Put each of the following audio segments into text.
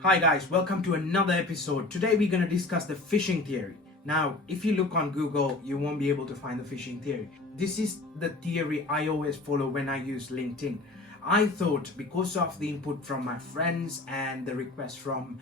Hi guys, welcome to another episode. Today we're going to discuss the phishing theory. Now, if you look on Google, you won't be able to find the phishing theory. This is the theory I always follow when I use LinkedIn. I thought because of the input from my friends and the request from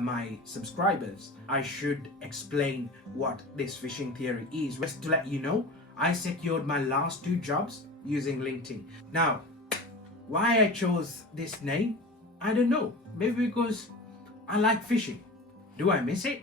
my subscribers, I should explain what this phishing theory is. Just to let you know, I secured my last two jobs using LinkedIn. Now, why I chose this name, I don't know. Maybe because I like fishing. Do I miss it?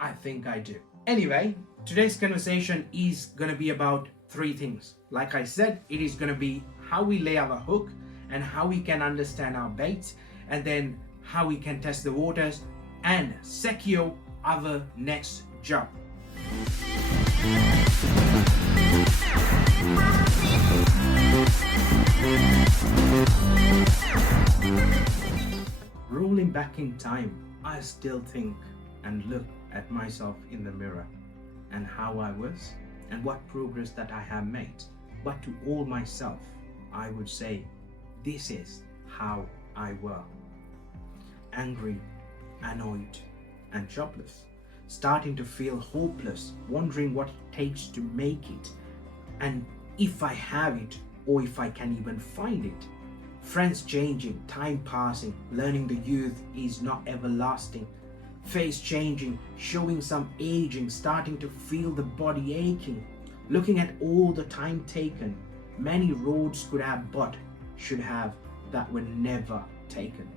I think I do. Anyway, today's conversation is going to be about three things. Like I said, it is going to be how we lay our hook and how we can understand our baits, and then how we can test the waters and secure our next job. Rolling back in time, I still think and look at myself in the mirror and how I was and what progress that I have made. But to all myself, I would say, this is how I were. Angry, annoyed, and jobless. Starting to feel hopeless, wondering what it takes to make it, and if I have it or if I can even find it. Friends changing, time passing, learning the youth is not everlasting. Face changing, showing some aging, starting to feel the body aching. Looking at all the time taken, many roads could have but should have that were never taken.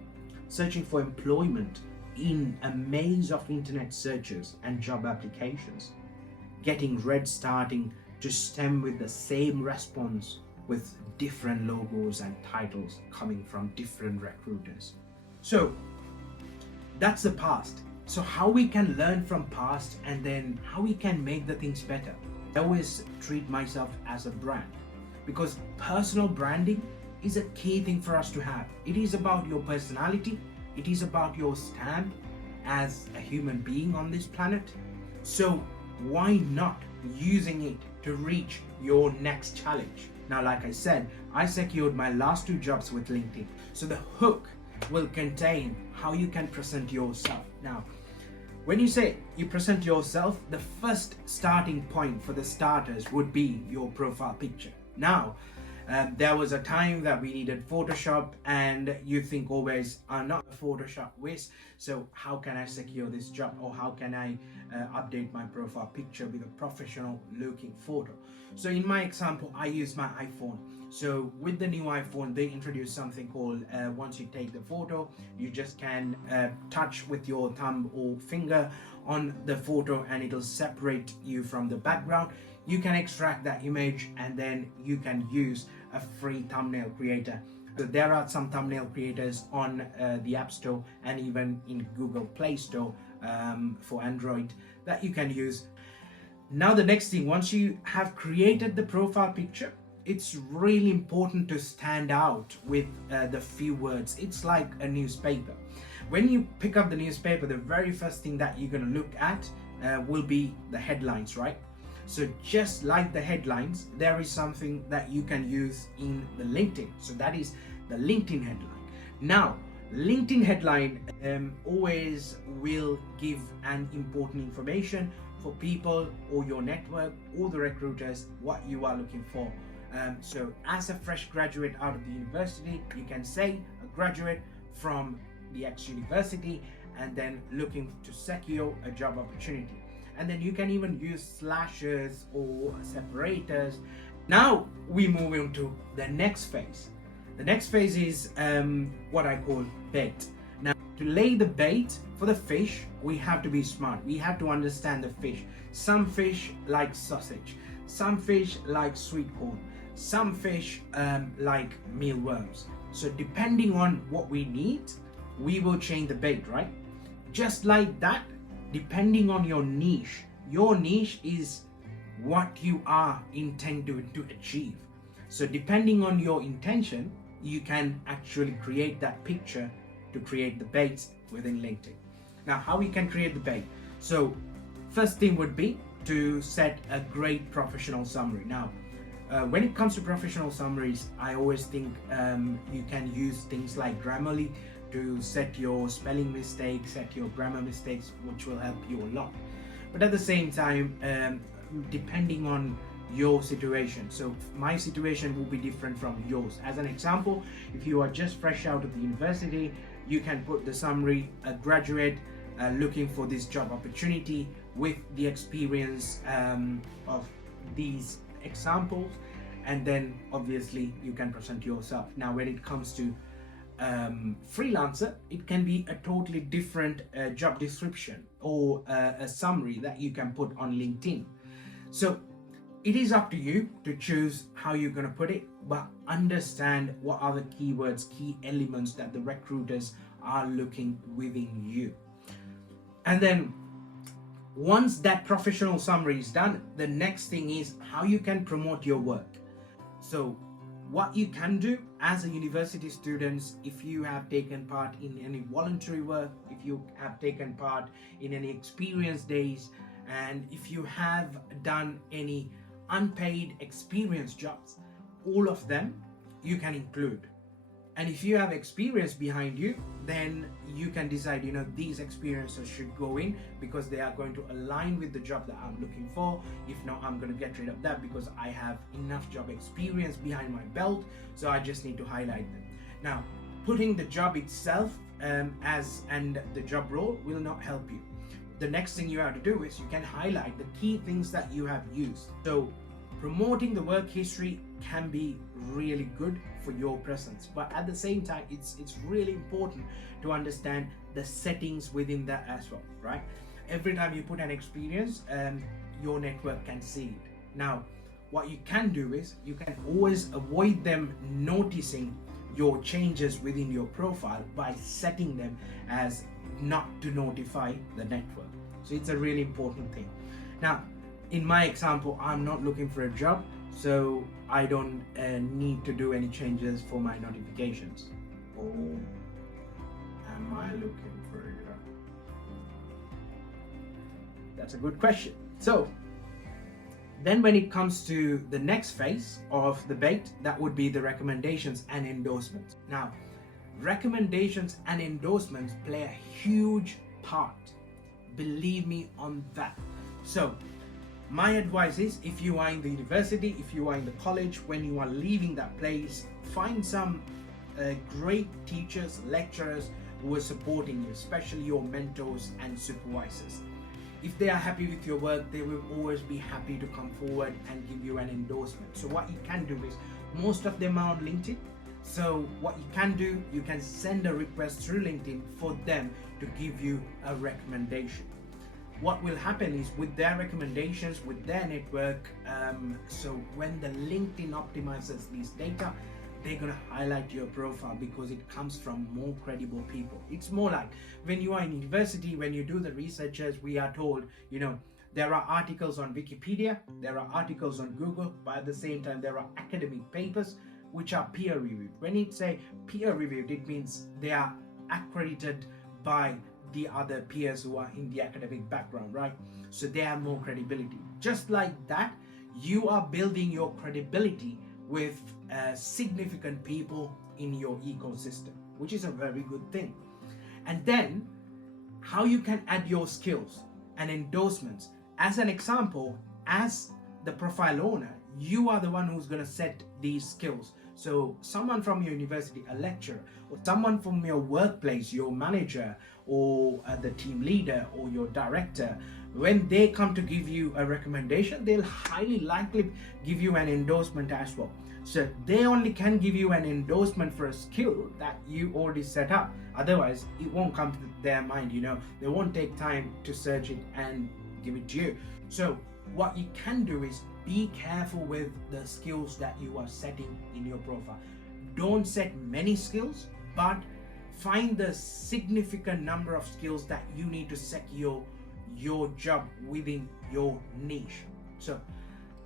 Searching for employment in a maze of internet searches and job applications. Getting red starting to stem with the same response with different logos and titles coming from different recruiters. So that's the past. So how we can learn from past and then how we can make the things better. I always treat myself as a brand because personal branding is a key thing for us to have. It is about your personality. It is about your stand as a human being on this planet. So why not using it to reach your next challenge? Now, like I said, I secured my last two jobs with LinkedIn. So the hook will contain how you can present yourself. Now, when you say you present yourself, the first starting point for the starters would be your profile picture. Now, there was a time that we needed Photoshop, and you think always, I'm not a Photoshop whiz, so how can I secure this job, or how can I update my profile picture with a professional looking photo? So in my example, I use my iPhone. So with the new iPhone, they introduced something called once you take the photo, you just can touch with your thumb or finger on the photo and it'll separate you from the background. You can extract that image and then you can use a free thumbnail creator. So there are some thumbnail creators on the App Store and even in Google Play Store for Android that you can use. Now the next thing, once you have created the profile picture, it's really important to stand out with the few words. It's like a newspaper. When you pick up the newspaper, the very first thing that you're going to look at will be the headlines, right? So just like the headlines, there is something that you can use in the LinkedIn. So that is the LinkedIn headline. Now, LinkedIn headline always will give an important information for people or your network or the recruiters what you are looking for. So as a fresh graduate out of the university, you can say a graduate from the X university and then looking to secure a job opportunity. And then you can even use slashes or separators. Now we move into the next phase. The next phase is what I call bait. Now, to lay the bait for the fish, we have to be smart. We have to understand the fish. Some fish like sausage. Some fish like sweet corn. Some fish like mealworms. So depending on what we need, we will change the bait, right? Just like that, depending on your niche is what you are intended to achieve. So depending on your intention, you can actually create that picture to create the baits within LinkedIn. Now, how we can create the bait? So first thing would be to set a great professional summary. Now, when it comes to professional summaries, I always think you can use things like Grammarly to set your spelling mistakes, set your grammar mistakes, which will help you a lot. But at the same time, depending on your situation, so my situation will be different from yours. As an example, if you are just fresh out of the university, you can put the summary: a graduate looking for this job opportunity with the experience of these examples, and then obviously you can present yourself. Now when it comes to freelancer, it can be a totally different job description or a summary that you can put on LinkedIn. So it is up to you to choose how you're going to put it, but understand what are the keywords, key elements that the recruiters are looking within you. And then once that professional summary is done, the next thing is how you can promote your work. So what you can do as a university student, if you have taken part in any voluntary work, if you have taken part in any experience days, and if you have done any unpaid experience jobs, all of them you can include. And if you have experience behind you, then you can decide, these experiences should go in because they are going to align with the job that I'm looking for. If not, I'm going to get rid of that because I have enough job experience behind my belt, so I just need to highlight them. Now, putting the job itself and the job role will not help you. The next thing you have to do is you can highlight the key things that you have used. So promoting the work history can be really good for your presence, but at the same time it's really important to understand the settings within that as well, right? Every time you put an experience, your network can see it. Now what you can do is you can always avoid them noticing your changes within your profile by setting them as not to notify the network. So it's a really important thing. Now in my example, I'm not looking for a job, so I don't need to do any changes for my notifications. Or am I looking for a job? That's a good question. So then when it comes to the next phase of the debate, that would be the recommendations and endorsements. Now, recommendations and endorsements play a huge part. Believe me on that. So my advice is, if you are in the university, if you are in the college, when you are leaving that place, find some great teachers, lecturers who are supporting you, especially your mentors and supervisors. If they are happy with your work, they will always be happy to come forward and give you an endorsement. So what you can do is, most of them are on LinkedIn. So what you can do, you can send a request through LinkedIn for them to give you a recommendation. What will happen is, with their recommendations, with their network, so when the LinkedIn optimizes these data, they're going to highlight your profile because it comes from more credible people. It's more like when you are in university, when you do the researches, we are told, there are articles on Wikipedia, there are articles on Google, but at the same time, there are academic papers which are peer reviewed. When it say peer reviewed, it means they are accredited by the other peers who are in the academic background, right? So they have more credibility. Just like that, you are building your credibility with significant people in your ecosystem, which is a very good thing. And then how you can add your skills and endorsements. As an example, as the profile owner, you are the one who's going to set these skills. So someone from your university, a lecturer, or someone from your workplace, your manager, or the team leader, or your director, when they come to give you a recommendation, they'll highly likely give you an endorsement as well. So they only can give you an endorsement for a skill that you already set up. Otherwise, it won't come to their mind, They won't take time to search it and give it to you. So what you can do is be careful with the skills that you are setting in your profile. Don't set many skills, but find the significant number of skills that you need to secure your job within your niche. So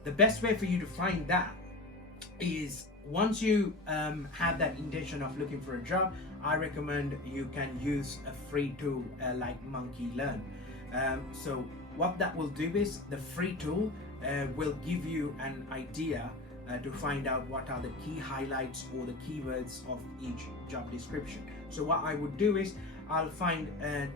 the best way for you to find that is, once you have that intention of looking for a job, I recommend you can use a free tool like Monkey Learn. So what that will do is, the free tool will give you an idea to find out what are the key highlights or the keywords of each job description. So what I would do is I'll find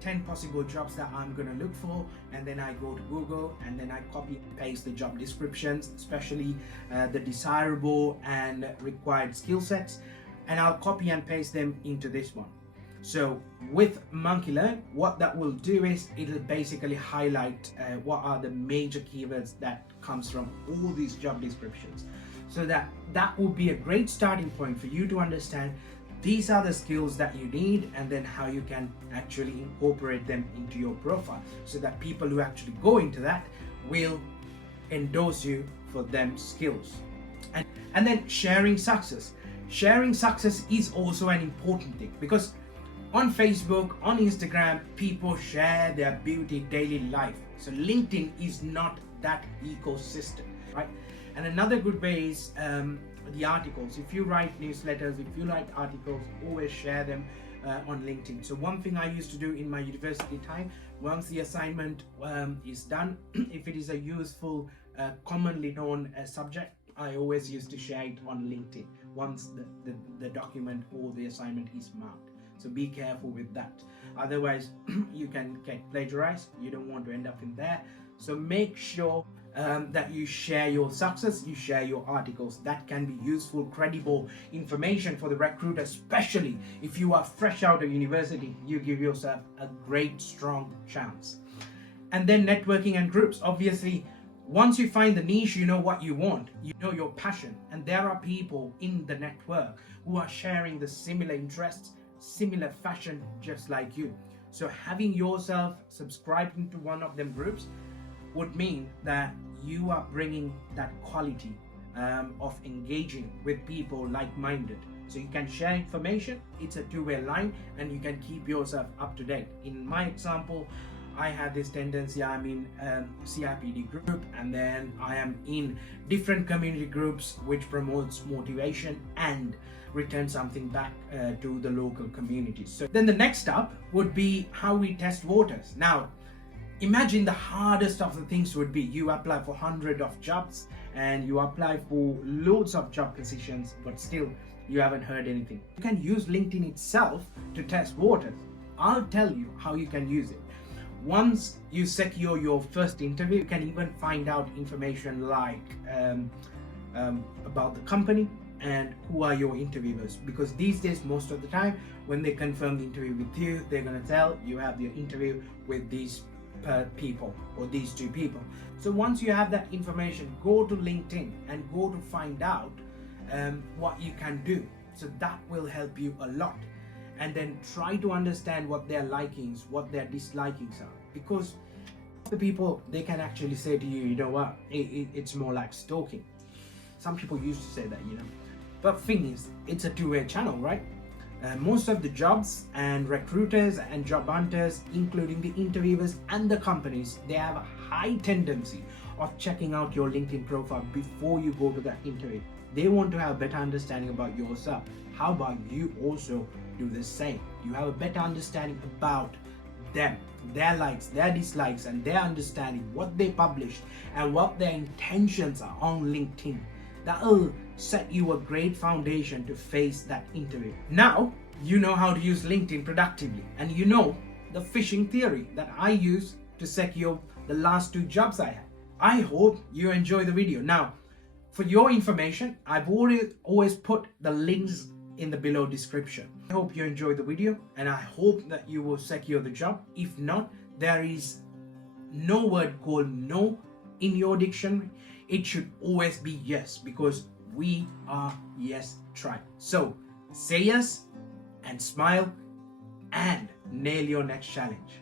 10 possible jobs that I'm going to look for, and then I go to Google and then I copy and paste the job descriptions, especially the desirable and required skill sets, and I'll copy and paste them into this one. So with Monkey Learn, what that will do is it'll basically highlight what are the major keywords that comes from all these job descriptions. So that would be a great starting point for you to understand these are the skills that you need, and then how you can actually incorporate them into your profile, so that people who actually go into that will endorse you for them skills. And then sharing success. Sharing success is also an important thing, because on Facebook, on Instagram, people share their beauty daily life. So LinkedIn is not that ecosystem, right? And another good way is the articles. If you write newsletters, if you write articles, always share them on LinkedIn. So one thing I used to do in my university time, once the assignment is done, if it is a useful, commonly known subject, I always used to share it on LinkedIn once the document or the assignment is marked. So be careful with that. Otherwise, you can get plagiarized. You don't want to end up in there. So make sure that you share your success, you share your articles. That can be useful, credible information for the recruiter, especially if you are fresh out of university. You give yourself a great, strong chance. And then networking and groups. Obviously, once you find the niche, you know what you want, you know your passion, and there are people in the network who are sharing the similar interests, similar fashion, just like you. So having yourself subscribing to one of them groups would mean that you are bringing that quality of engaging with people like-minded. So you can share information, it's a two-way line, and you can keep yourself up to date. In my example, I have this tendency, I'm in CIPD group, and then I am in different community groups which promotes motivation and return something back to the local communities. So then the next up would be how we test waters. Now, imagine the hardest of the things would be you apply for hundreds of jobs and you apply for loads of job positions, but still you haven't heard anything. You can use LinkedIn itself to test waters. I'll tell you how you can use it. Once you secure your first interview, you can even find out information like about the company and who are your interviewers, because these days most of the time when they confirm the interview with you, they're going to tell you have your interview with these people or these two people. So once you have that information, go to LinkedIn and go to find out what you can do. So that will help you a lot. And then try to understand what their likings, what their dislikings are, because the people, they can actually say to you, you know what, it's more like stalking. Some people used to say that, you know, but thing is, it's a two-way channel, right? Most of the jobs and recruiters and job hunters, including the interviewers and the companies, they have a high tendency of checking out your LinkedIn profile before you go to that interview. They want to have a better understanding about yourself. How about you also do the same? You have a better understanding about them, their likes, their dislikes, and their understanding, what they published and what their intentions are on LinkedIn. That will set you a great foundation to face that interview. Now, you know how to use LinkedIn productively, and you know the fishing theory that I use to secure the last two jobs I had. I hope you enjoy the video. Now, for your information, I've always put the links in the below description. I hope you enjoy the video, and I hope that you will secure the job. If not, there is no word called no in your dictionary. It should always be yes, because we are yes tribe. So say yes and smile and nail your next challenge.